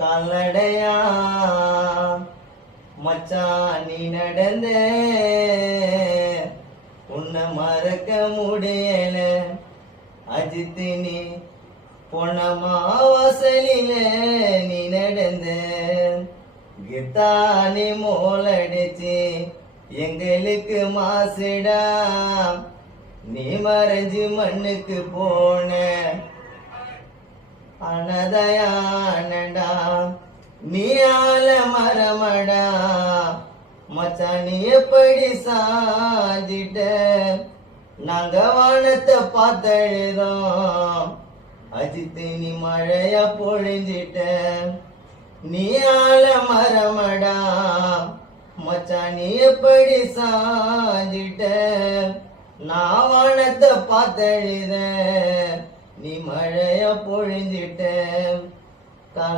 கால்நடையா மச்சான் நீ நடந்த உன்னை மறக்க முடியல அஜித்து நீ பொன்னம்மா வாசலில நீ நடந்த கித்தானி மோலடிச்சு எங்களுக்கு மாசுடா நீ மறைஞ்சு மண்ணுக்கு போன அனதயானடா நீ ஆல மரமடா மச்சான் நீ எப்படி சாஞ்சிட்ட நாங்க வானத்தை பார்த்தழுதோம் அஜித்து நீ மழையா பொழிஞ்சிட்ட நீ ஆல மரமடா மச்சான் நீ எப்படி சாஞ்சிட்ட நான் வானத்தை பார்த்தழுத நீ மழையா பொழிஞ்சிட்ட